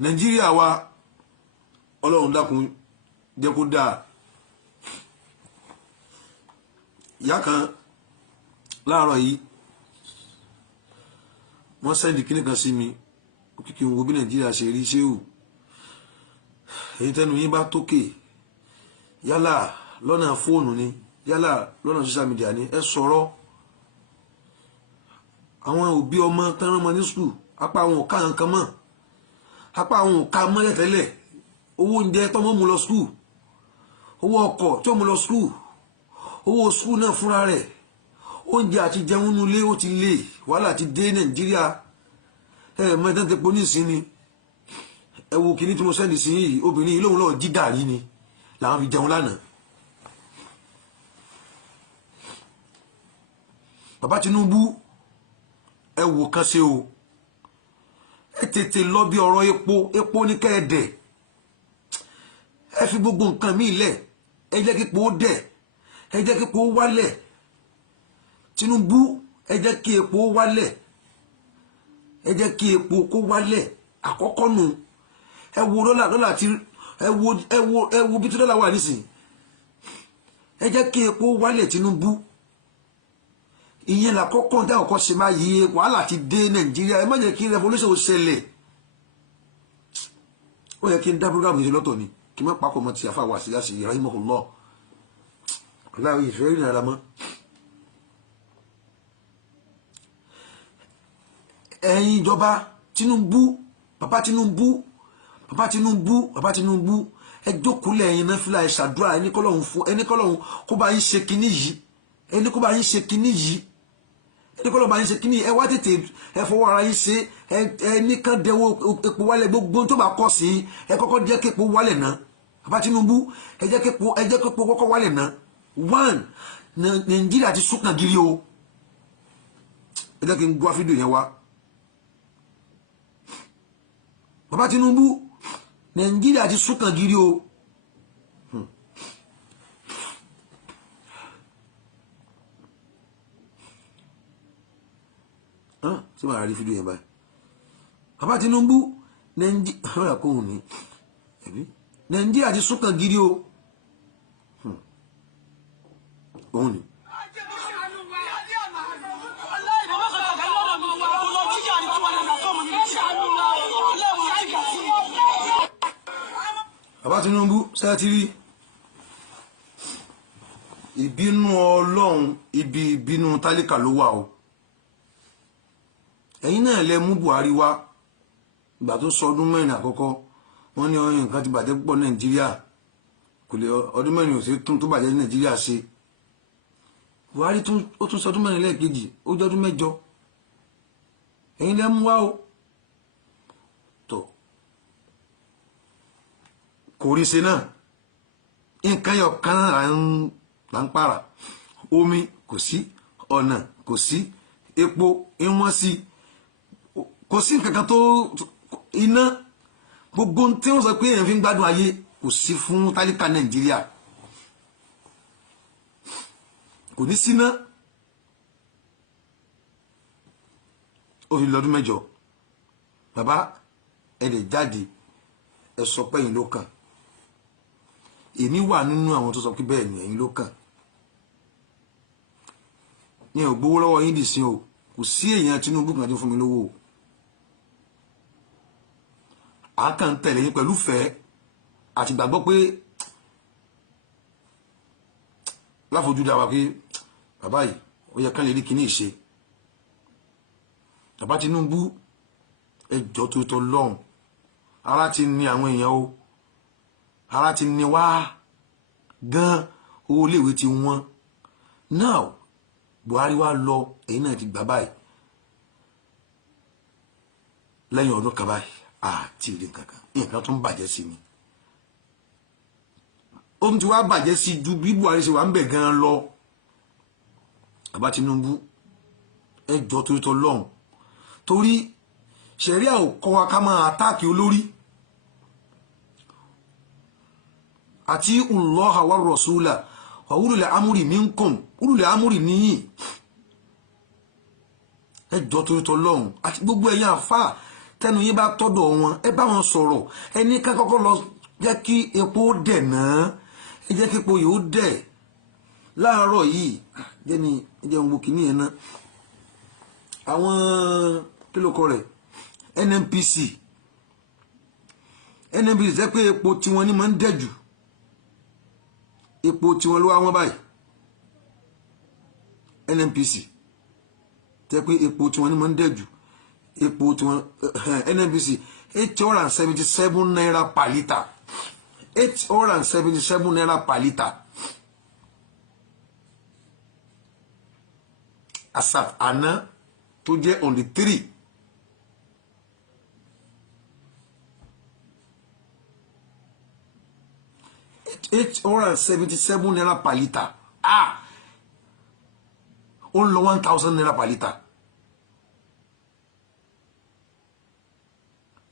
Nàìjíríà wa Ọlọ́run dákun jẹ́ kó dáa. Ìyá kan láàárọ̀ yìí wọ́n sẹ́ndì kíní kan sí mi kí n wo bí Nàìjíríà ṣe rí ṣé o èyí tẹ́nu yín bá tókè yálà lọ́nà fóònù ni yálà lọ́nà social media ni ẹ sọ̀rọ̀. Àwọn òbí ọmọ tán rán ọmọ ní skul apá àwọn òka nǹkan mọ́ apá àwọn òka mọ́lẹ̀ tẹ́lẹ̀ owó oúnjẹ tọ́mọ́ mú lọ skul owó ọkọ̀ tí ó mú lọ skul owó skul náà fúnra rẹ̀ oúnjẹ àti jẹun nulé ó ti lè wàhálà ti dé Nàìjíríà mọ́ ìtàn tẹpo ní ìsinmi ẹ wo kìíní tí mo sẹ́ndì sí yìí obìnrin yìí lóhun lọ́ọ̀ jí gàrí ni làwọn fi jẹun lánàá. Bàbá Tinubu ẹ wò kan ṣe o ẹ tètè lọ bí ọ̀rọ̀ epo ní kẹ́ẹ̀dẹ̀ ẹ fi gbogbo nǹkan míì lẹ̀ ẹ jẹ́ kí epo dẹ̀ ẹ jẹ́ kí epo wálẹ̀ Tinubu ẹ jẹ́ kí epo wálẹ̀ ẹ jẹ́ kí epo kó wálẹ̀ àkọ́kọ́ nù ẹ wo dọ́là tí ẹ wo bí tí dọ́là wà nísìnyí ẹ jẹ́ kí epo wálẹ̀ Tinubu ìyẹn làkọ́kọ́ dá ọkọ̀ ṣe máa yí wàhálà ti dé Nàìjíríà ẹ má jẹ́ kí revolution ṣẹlẹ̀ ó yẹ kí n dá program yìí lọ́tọ̀ ni kí n má papọ̀ mọ́ ti àfa wà sí láti rahimahullah láwọn ìfẹ́ rí nàrà mọ́. Ẹ̀yin ìjọba Tinubu bàbá Tinubu ẹ jókòó lẹ́yìn náà fúlà ẹ ṣàdúrà ẹni kọ́lọ́hún fún ẹni kọ́lọ́hún kó bá yín ṣe kinní yìí ẹni kó bá yín ṣe kinní yìí ẹni kọ́lọ́hún bá yín ṣe kinní yìí ẹ wá tètè ẹ fọwọ́ ara yín ṣe ẹni kan dẹwọ́ epo wálẹ̀ gbogbo tó bá kọ́ sí ẹ kọ́kọ́ jẹ́ képo wálẹ̀ náà bàbá Tinubu ẹ jẹ́ képo kọ́kọ́ wálẹ̀ náà one Nàìjíríà ti súnkàn gírí o ẹ jẹ́ kí n gbọ́ fídíò yẹn wá. Bàbá Tinubu Nàìjíríà ti súnkàn gírí o. Tí màá rí fídíò yẹn báyìí. Bàbá Tinubu Nàìjíríà ti súnkàn gírí o. Òun ni. Bàbá Tinubu sẹ́tìrí ìbínú Ọlọ́run ibi ìbínú tálíkà ló wà o. Ẹ̀yin náà lẹ mú Buhari wá ìgbà tó sọ ọdún mẹ́rin àkọ́kọ́ wọ́n ní ọyìn nǹkan ti bàjẹ́ púpọ̀ Nàìjíríà kò lè ọdún mẹ́rin ò sí tún tó bàjẹ́ Nàìjíríà ṣe. Buhari ó tún sọ ọdún mẹ́rin lẹ́ẹ̀kejì ó jẹ́ ọdún mẹ́jọ. Ẹ̀yin lẹ mú wá o. Kò rí ṣe náà nǹkan yọ kan là ń para omi kò sí ọ̀nà kò sí epo ìwọ̀n sí kò sí nǹkan kan tó iná gbogbo tí wọ́n sọ pé èèyàn fi ń gbádùn ayé kò sí fún tálíkà Nàìjíríà kò ní síná ó fi lọ́dún mẹ́jọ bàbá ẹ̀ lè jáde ẹ̀ sọ pé ẹ̀yin ló kàn. Èmi wà nínú àwọn tó sọ pé bẹ́ẹ̀ ni ẹ̀yin ló kàn ní ò gbowó lọ́wọ́ yín dìsín o kò sí èèyàn Tinubu kan tó fún mi lówó o a kàn tẹ̀lé yín pẹ̀lú fẹ́ àti gbàgbọ́ pé láfojúdá wa pé bàbá yìí ó yẹ kán lè rí kíní ìṣe. Bàbá Tinubu ẹjọ́ tó tọ́ lọ́hùn ara ti ní àwọn èèyàn o ara ti ní wá gan owó iléèwé ti wọ́n now Buhari wá lọ èyí náà ti gbà báyìí lẹ́yìn ọdún kan báyìí àti ìrìn kankan nǹkan tó ń bàjẹ́ sí ni ó ti wá bàjẹ́ sí ju bí Buhari ṣe wà ń bẹ̀ gan lọ. Bàbá Tinubu ẹjọ́ tó tọ́ lọ́hùn torí ṣẹ̀ríà ò kọ́ wa ká máa àtáàkì olórí àti Allaha wa rasula wa ulul amri minkum ulul amri níyìn ẹjọ́ tó tọ́ lọ́hùn àti gbogbo ẹ̀yin àfáà tẹnu yín bá tọ́dọ̀ wọn ẹ bá wọn sọ̀rọ̀ ẹni ká kọ́kọ́ lọ jẹ́ kí epo dẹ̀ náà ẹ jẹ́ kí epo yìí ó dẹ̀ láàárọ̀ yìí jẹ́ni ẹjẹ́ òun kìíní ẹ̀ náà àwọn kílòkọ rẹ̀ NNPC jẹ́ pé epo tiwọn ní máa ń dẹ̀ jù epo tiwọn ló wá wọn báyìí NNPC jẹ́ pé epo tiwọn ní máa ń dẹ̀ jù epo tiwọn NNPC 877 naira per litre 877 naira per litre asaf àná tó jẹ́ on the 3 877 naira per litre ó ń lọ 1000 naira per litre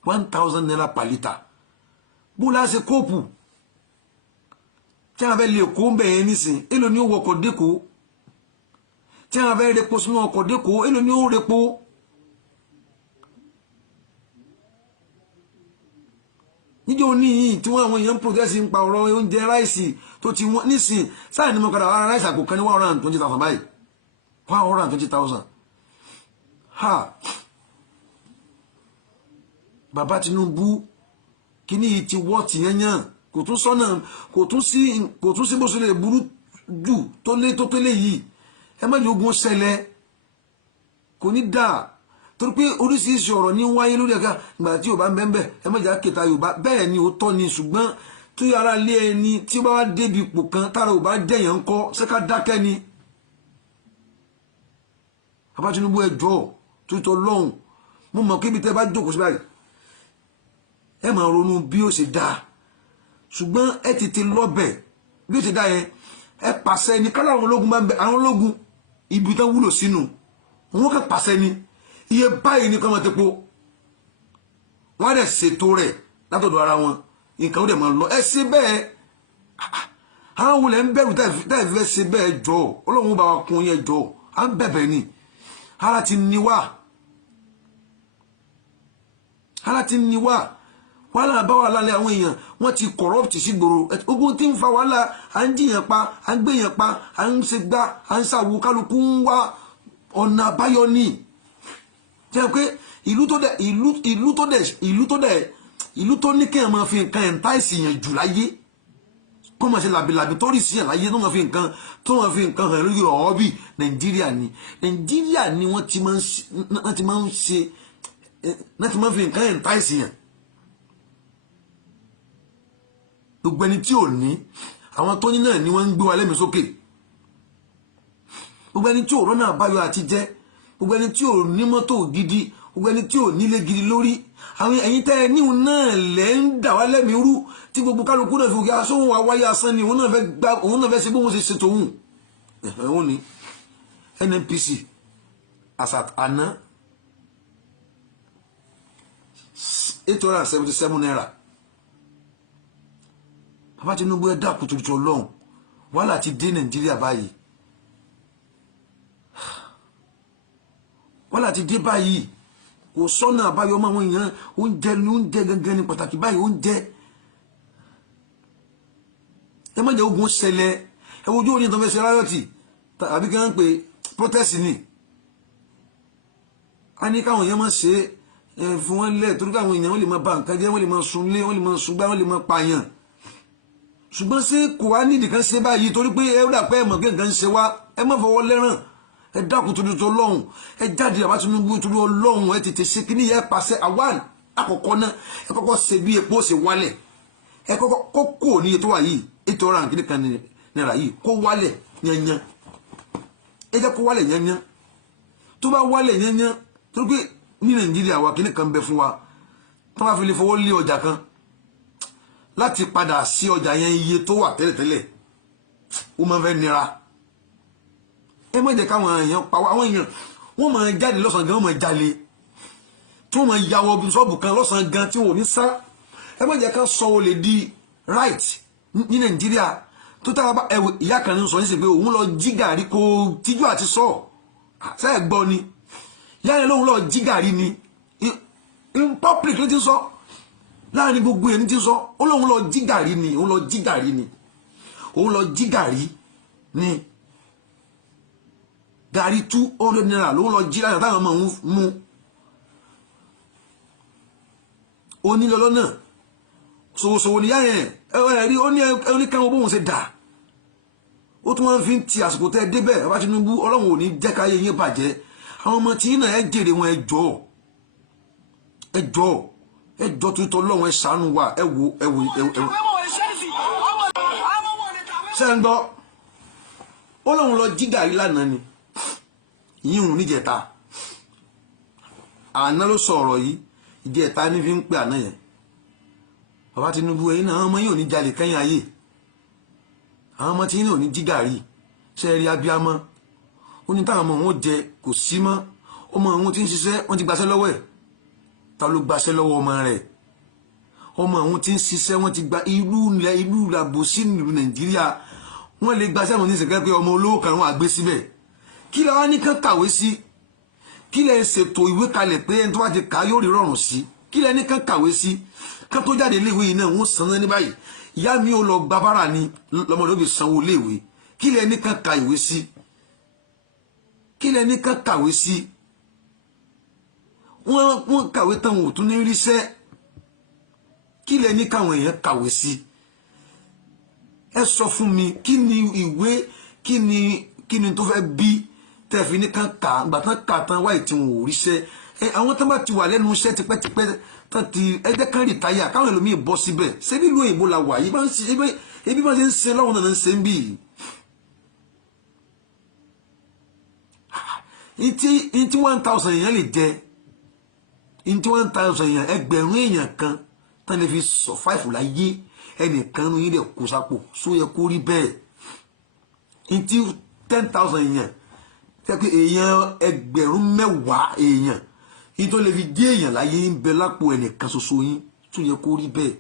1000 naira per litre bó la ṣe kóòpù tí a bẹ lè kó ń bẹ̀yẹn nísìn èlò ní ó wọkọ̀ dẹ́kọ̀ọ́ tí a bẹ repo sínú ọkọ̀ dẹ́kọ̀ọ́ èlò ní ó repo níjọ́ ní yìí tí wọ́n àwọn èèyàn protest ń pa ọ̀rọ̀ oúnjẹ ráìsì tó ti wọ́n nísìn sáà ní mo kàdà ara ráìsì àpò kan ní 120,000 báyìí 120,000 ha bàbá Tinubu kíní yìí ti wọ́ ti yányán kò tún sọ́nà kò tún sí bó ṣe lè burú jù tó lé yìí ẹ má lè ogun ṣẹlẹ̀ kò ní dáa torí pé oríṣiríṣi ọ̀rọ̀ ní wáyé lórí ẹ̀ka ìgbà tí Yorùbá ń bẹ́ẹ̀ ẹ má jà kẹta Yorùbá bẹ́ẹ̀ ni ó tọ́ ni ṣùgbọ́n tó yára lé ẹni tí ó bá wá débi ipò kan tára ò bá jẹ̀yàn ń kọ́ ṣẹ́ká dákẹ́ ni bàbá Tinubu ẹjọ́ tó tọ́ lọ́hùn mo mọ̀ kí ibi tẹ́ bá jókòó sí báyìí ẹ máa ronú bí ó ṣe dáa ṣùgbọ́n ẹ tètè lọ́bẹ̀ bí ó ṣe dáa yẹn ẹ pàṣẹ ni kálá àwọn ológun bá ń bẹ àwọn ológun ibi tán wúlò sínú wọn kàn pàṣẹ ni iye báyìí ní kọ́mọ tepo wọ́n á dẹ̀ ṣètò rẹ̀ látọ̀dọ̀ ara wọn nǹkan ó dẹ̀ máa lọ ẹ ṣe bẹ́ẹ̀ àwọn olè ń bẹ̀rù táì fẹ́ ṣe bẹ́ẹ̀ jọ Ọlọ́run bá wa kún yẹn jọ à ń bẹ̀bẹ̀ ni ara ti ní wá wàhálà bá wà lálẹ́ àwọn èèyàn wọ́n ti corrupt sí gbòòrò ogun tí ń fa wàhálà à ń jiyàn pa à ń gbèyàn pa à ń ṣe gbá à ń ṣàwò kálukú ń wá ọ̀nà àbáyọ ní jẹ́ pé ìlú tó ní kí ẹ̀ máa fi nǹkan ẹ̀ǹtá ìsìyàn jù láyé kó máa ṣe làbìlàbì tó rí síyàn láyé tó máa fi nǹkan hàn lórí ọ̀ọ́bì Nàìjíríà ni wọ́n ti máa ń ṣe náà ti máa ń fi nǹkan ẹ̀ǹtá ìsìyàn gbogbo ẹni tí ò ní àwọn tó ní náà ni wọ́n ń gbé wa lẹ́mìí sókè gbogbo ẹni tí ò rọ́nà àbáyọ àti jẹ́ gbogbo ẹni tí ò ní mọ́tò gidi gbogbo ẹni tí ò nílé gidi lórí àwọn ẹ̀yin tẹ́ ẹ níhun náà lẹ́ ń dà wá lẹ́mìí rú tí gbogbo kálukú náà fi gbà sóhun wa wáyé asán ni òun náà fẹ́ ṣe bóun ṣe ṣètò òun ẹ̀hún ni NNPC asat àná 877 naira bàbá Tinubu ẹ dákun tuntun Ọlọ́run wàhálà ti dé Nàìjíríà báyìí wàhálà ti dé báyìí kò sọ́nà àbáyọ mọ́ àwọn èèyàn oúnjẹ gangan ní pàtàkì báyìí oúnjẹ ẹ má jẹ́ ogun ṣẹlẹ̀ ẹ wojú orí ìtàn fẹsẹ̀ ráyọ̀tì àbí kí wọ́n ń pè protest ni a ní káwọn èèyàn máa ṣe fún wọn lẹ̀ torí káwọn èèyàn wọ́n lè máa ba nǹkan jẹ́ wọ́n lè máa sunlé wọ́n lè máa sungbá wọ́n lè máa pààyàn ṣùgbọ́n ṣé kò wá nídìí kan ṣe báyìí torí pé ẹ rà pé ẹ mọ̀ pé nǹkan ń ṣe wá ẹ má fọwọ́ lẹ́ràn ẹ dákun torí Ọlọ́run ẹ jáde àbá Tinubu torí Ọlọ́run ẹ tètè ṣe kíní yẹn pàṣẹ àwọn àkọ́kọ́ náà ẹ kọ́kọ́ ṣe bí epo ṣe wálẹ̀ ẹ kọ́kọ́ kó níye tó wà yìí 800 kìíní kan náírà yìí kó wálẹ̀ yanyan ẹ jẹ́ kó wálẹ̀ yanyan tó bá wálẹ̀ yanyan torí pé ní Nàìjíríà wa kìíní kan bẹ fún wa tó bá fi lè fọwọ́ lé ọjà kan láti padà sí ọjà yẹn iye tó wà tẹ́lẹ̀tẹ́lẹ̀ ó máa fẹ́ nira ẹ má jẹ́ káwọn èèyàn pa wá àwọn èèyàn wọ́n máa jáde lọ́sàn-án gan wọ́n máa jalè tí wọ́n máa yàwọ̀ ṣọ́ọ̀bù kan lọ́sàn-án gan tí wọ́n ò ní sá ẹ má jẹ́ ká sọ olè di right ní Nàìjíríà tó tára bá ẹwọ ìyá kan ní sọ ní sè pé òun lọ jí gàrí kó tíjú àti sọ sẹ́ẹ̀ gbọ́ ni ìyá yẹn lóun lọ jí gàrí ni in public ló ti sọ láàrin gbogbo ẹni ti sọ ó lóun lọ jí gàrí ni òun lọ jí gàrí ni òun lọ jí gàrí ni gàrí 200 naira lóun lọ jí láyọ̀ táwọn ọmọ òun mú onílọ́lọ́ náà ṣòwòṣòwò níyà yẹn ẹ̀rí ó ní kẹ́wọ́n bóun ṣe dà ó tún wọ́n fi ń ti àsìkò tẹ́ débẹ̀ bàbá Tinubu ọlọ́run ò ní jẹ́ káyé yín bàjẹ́ àwọn ọmọ tí náà ẹ jèrè wọn ẹjọ́ tó tọ́ lọ́wọ́ ẹ ṣàánú wa ẹ wo ṣe ń gbọ́ ó lóun lọ jí gàrí lánàá ni yíhun níjẹta àná ló sọ ọ̀rọ̀ yìí ìjẹta ní fi ń pè àná yẹn bàbá Tinubu ẹ̀yin náà àwọn ọmọ yìí ò ní jalè kẹ́yìn ayé àwọn ọmọ tí yìí ò ní jí gàrí ṣe rí abiyamọ ó ní táwọn ọmọ wọn jẹ kò sí mọ́ ọmọ àwọn tí ń ṣiṣẹ́ wọ́n ti gbaṣẹ́ lọ́wọ́ ẹ̀ ta ló gbaṣẹ́ lọ́wọ́ ọmọ rẹ̀ ọmọ àwọn tí ń ṣiṣẹ́ wọ́n ti gba ìlú làbòsí nílùú Nàìjíríà wọ́n lè gbaṣẹ́ àwọn oníṣẹ́gbẹ́ pé ọmọ olówó kan wọn àgbé síbẹ̀ kí lẹ wá ní kán kàwé sí kí lẹ ṣètò ìwé kalẹ̀ pé ẹni tó bá ti kà yóò rí rọrùn sí kí lẹ ní kán kàwé sí kán tó jáde iléèwé yìí náà wọ́n san ní báyìí ìyá mi ò lọ gba bára ni lọmọdé ó fi sanwó iléèwé kí lẹ ní kán ka ìwé sí kí lẹ ní kán kàwé sí wọ́n kàwé tán wọn ò tún ní ríṣẹ́ kí lẹ ní káwọn èèyàn kàwé sí ẹ sọ fún mi kí ni ìwé kí ni tó fẹ́ bí tẹ̀fí ní kán kà gbà tán kà tán wáyé tí wọn ò ríṣẹ́ àwọn tán bá ti wà lẹ́nu iṣẹ́ tipẹ́tipẹ́ tán ti ẹgbẹ́ kan rìtáyà káwọn ẹlòmíì bọ́ síbẹ̀ ṣé nílùú òyìnbó la wà yìí ebi bá ṣe ń ṣe lọ́wọ́ náà ń ṣe ń bì í tí 1000 èèyàn lè jẹ tí 1000 èèyàn ẹgbẹ̀rún èèyàn kan tán lè fi survive láyé ẹnìkan ní ilẹ̀ kó sápò só yẹ kó rí bẹ́ẹ̀ tí 10,000 èèyàn tẹ́kọ̀ èèyàn ẹgbẹ̀rún 10 èèyàn yìí tó lè fi dé èèyàn láyé ń bẹ lápò ẹnìkan ṣoṣo yín tó yẹ kó rí bẹ́ẹ̀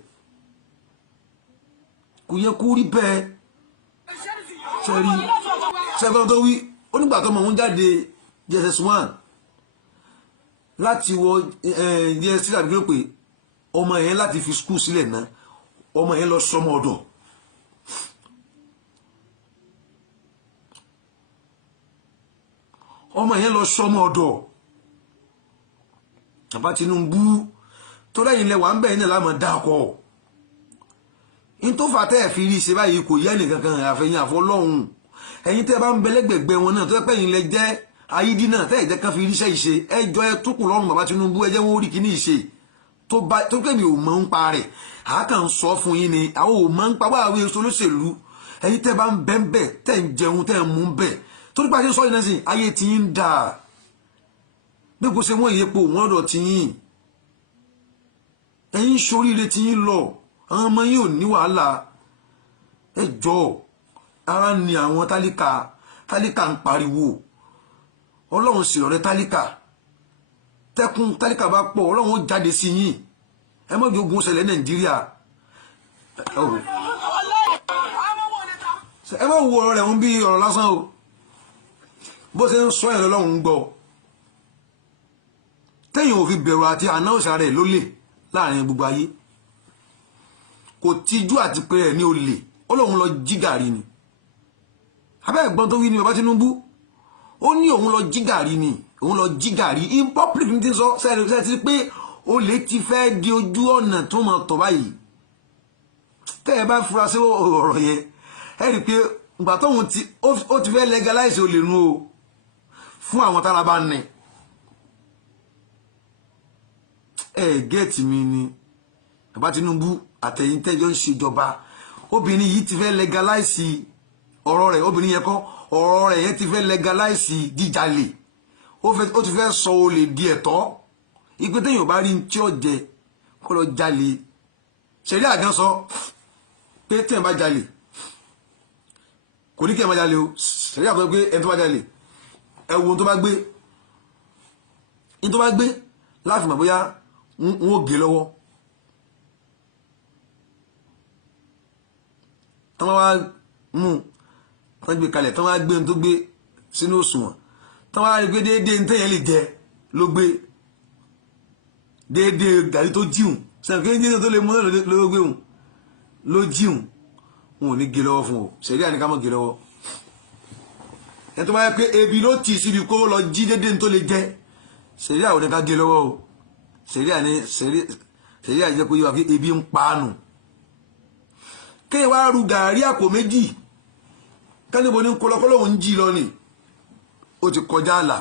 kò yẹ kó rí bẹ́ẹ̀ sẹ́rí sẹ́fẹ́ tó wí onígbà tó mọ̀ wọ́n jáde JSS1 láti wọ JSS àdúgbò pé ọmọ yẹn láti fi skul sílẹ̀ náà ọmọ yẹn lọ sọmọ ọ̀dọ̀ ọmọ yẹn lọ sọmọ ọ̀dọ̀ bàbá Tinubu tó lẹ́yìn lẹ́wà ń bẹ̀ ní lámọ̀ dákọ̀ in tó fà tẹ́ ẹ̀ fi rí ṣe báyìí kò yẹ nìkan kan àfẹ́yìn àfọlọ́hun ẹ̀yin tẹ́ bá ń bẹ lẹ́gbẹ̀gbẹ̀ wọn náà tó pẹ́ yìí lẹ jẹ́ ayídí náà tẹ́ ẹ̀ jẹ́ kan fi ríṣẹ́ ìṣe ẹjọ́ ẹ tó kù lọ́rùn bàbá Tinubu ẹ jẹ́ wọn ó rí kíní ìṣe tó kẹ́mi ò mọ̀ ń pa rẹ̀ àákàn ń sọ fún yín ni àwọn ò mọ̀ ń pa wáwé olóṣèlú ẹ̀yin tẹ́ bá ń bẹ́ ń bẹ̀ tẹ́ ń jẹun tẹ́ ń mú ń bẹ̀ torí pàṣẹ sọ ìnáṣì ayé tí ń dà bí kò ṣe wọ́n ìyẹ́pọ̀ wọ́n lọ́dọ̀ tí yín ẹ̀yin ṣoríire tí yín lọ àwọn ọmọ yín ò ní wàhálà ẹ jọ̀ọ́ ara ni àwọn tálíkà ń pariwo ọlọ́run sì rọ̀rẹ́ tálíkà tẹ́kùn tálíkà bá pọ̀ ọlọ́run ó jáde sí yín ẹ mọ́ bí ogun ṣẹlẹ̀ Nàìjíríà ẹ mọ́ wo ọ̀rọ̀ rẹ̀ ń bí ọ̀rọ̀ lásán o bó ṣe ń sọ ẹ̀rọ lọ́hùn ń gbọ́ téèyàn ò fi bẹ̀rù àti ànáòsà rẹ̀ lólè láàrin gbogbo ayé kò tijú àti pé ẹ̀ ní olè ó lóun lọ jí gàrí ni abẹ́ ẹ̀gbọ́n tó wí ní bàbá Tinubu ó ní òun lọ jí gàrí ni òun lọ jí gàrí in public ní ti sọ sẹ́ẹ̀ ti pé olè ti fẹ́ di ojú ọ̀nà tó máa tọ̀ báyìí tẹ́ ẹ bá fura sí ọ̀rọ̀ yẹn ẹ rí i pé ìgbà tóun ó ti fẹ́ legalize olè nu o fún àwọn tára bá ní gẹ́ẹ̀tì mi ni bàbá Tinubu àtẹ̀yìn tẹ́jọ́ ń ṣèjọba obìnrin yìí ti fẹ́ legalize ọ̀rọ̀ rẹ̀ obìnrin yẹn kọ́ ọ̀rọ̀ rẹ̀ yẹn ti fẹ́ legalize jíjalè ó ti fẹ́ sọ olè di ẹ̀tọ́ ìpé téèyàn bá rí tí ó jẹ kó lọ jalè ṣẹ̀rí àgán sọ pé téèyàn bá jalè kò ní kí ẹ má jalè o ṣẹ̀rí àgán pé ẹni tó bá jalè ẹ wo ohun tó bá gbé láti mọ̀ bóyá wọn ò gé lọ́wọ́ tán wá mú tán gbé kalẹ̀ tán wá gbé ohun tó gbé sínú òṣùwọ̀n tán wá rí pé déédéé ní téèyàn lè jẹ ló gbé déédéé gàrí tó jíun sàn kí ní tó lè mú ló gbé òun ló jíun wọn ò ní gé lọ́wọ́ fún o ṣẹ̀ríà ní ká mọ̀ gé lọ́wọ́ ẹ tó bá yẹ pé ebi ló tì síbi kó lọ jí déédéé tó lè jẹ ṣẹ̀ríà ò ní ká gé lọ́wọ́ o ṣẹ̀ríà jẹ́ pé yíwa pé ebi ń paánu kéèyàn wá ru gàrí àpò méjì kẹ́nìbó ní kọlọkọlọ ń jí lọ ni ó ti kọjá àlà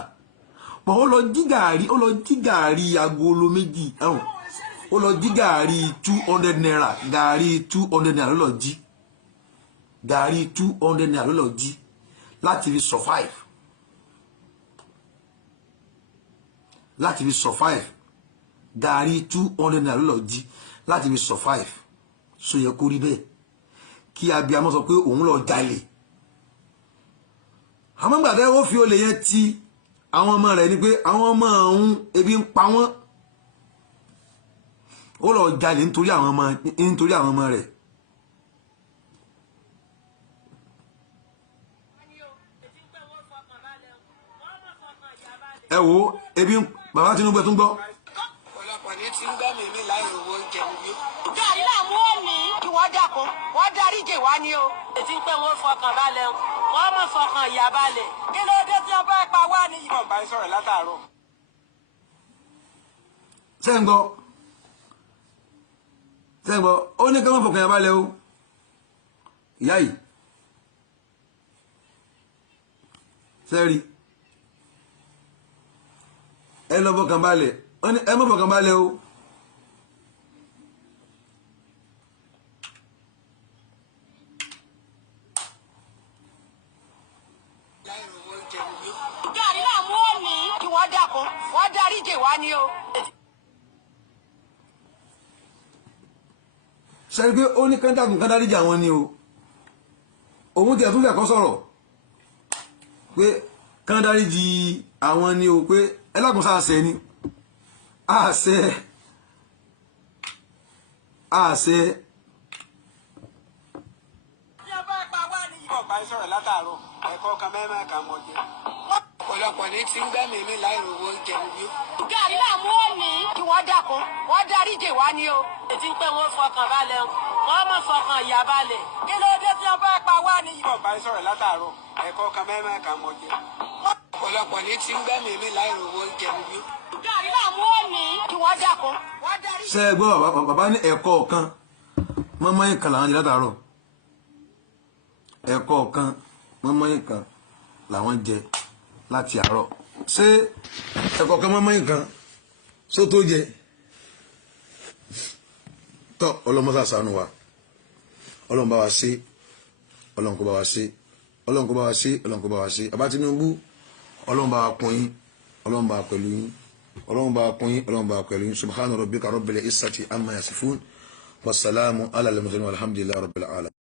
pọ̀ ó lọ jí gàrí agolo méjì ó lọ jí gàrí 200 naira gàrí 200 naira ló lọ jí gàrí 200 naira ló lọ jí láti fi survive gàrí 200 naira ló lọ jí láti fi survive so yẹ kó rí bẹ́ẹ̀ kí abiyamọ sọ pé òun lọ jalè àmọ́ gbàdá ó fi olè yẹn ti àwọn ọmọ rẹ̀ ni pé àwọn ọmọ ọ̀hún ebi ń pa wọ́n ó lọ jalè nítorí àwọn ọmọ rẹ̀ ẹ wo ebi bàbá Tinubu tún gbọ́. ọ̀pọ̀lọpọ̀ ní ti ń gbọ́ mímí láì owó oúnjẹ wíwí. gàrí làwọn ò ní kí wọ́n dàkún wọ́n dáríjì wá ní o. ètí ń pé wọ́n fọkàn balẹ̀ wọ́n mọ̀ fọkàn ìyá balẹ̀ kí ló dé tí wọ́n bá pa wá ní. ìbọn bá ń sọ̀rọ̀ látàárọ̀. sẹ́ńgbọ́ ó ní kí wọ́n fọkàn ìyá balẹ̀ o ìyá yìí sẹ́rí ẹ lọ fọkàn balẹ̀ ẹ mọ́ fọkàn balẹ̀ o. gàrí làwọn ò ní kí wọ́n dàkún wọ́n dáríjì wá ní o. sẹ́rí pé ó ní kẹ́ńtàkùn kan dáríjì àwọn ni o òun tiẹ̀ tún lẹ̀kọ́ sọ̀rọ̀ pé kán dáríjì àwọn ni o pé ẹlẹ́kùn sáàsẹ̀ ni àṣẹ tí wọ́n bá pa wá ní. ìbọn bá ń sọ̀rọ̀ látàárọ̀ ẹ̀kọ́ kan mẹ́rin kan mọ̀ jẹ́. ọ̀pọ̀lọpọ̀ ní ti ń gbọ́ mímí láì owó oúnjẹ wíwí. gàrí làwọn ò ní kí wọ́n dàkún wọ́n dáríjì wá ní o. ètí ń pé wọ́n fọkàn balẹ̀ wọ́n mọ̀ fọkàn ìyá balẹ̀ kí ló dé tí wọ́n bá pa wá ní. ìbọn bá ń sọ̀rọ̀ látàárọ̀ ẹ̀kọ́ kan mẹ́rin kan mọ̀ jẹ́. ọ̀pọ̀lọpọ̀ ní ti ń gbọ́ mímí láì owó oúnjẹ wíwí. gàrí làwọn ò ní kí wọ́n dàkún wọ́n dáríjì. ṣe gbọ́ bàbá ní ẹ̀kọ́ kan mọ́mọ́ ìkan làwọn jẹ látàárọ̀ ẹ̀kọ́ kan mọ́mọ́ ìkan làwọn jẹ láti àárọ̀ ṣé ẹ̀kọ́ kan mọ́mọ́ ìkan só tó jẹ tọ́ ọlọ́mọ́sá ṣàánú wa ọlọ́run bá wa ṣe ọlọ́run kó bá wa ṣe ọlọ́run kó bá wa ṣe ọlọ́run kó bá wa ṣe bàbá Tinubu ọlọ́run bá wa kún yín ọlọ́run bá wa pẹ̀lú yín ọlọ́run bá wa kún yín ọlọ́run bá wa pẹ̀lú yín subhana rabbika rabbil izzati amma yasifun wasalaamu ala al-mursalin walhamdulillahi rabbil alamin.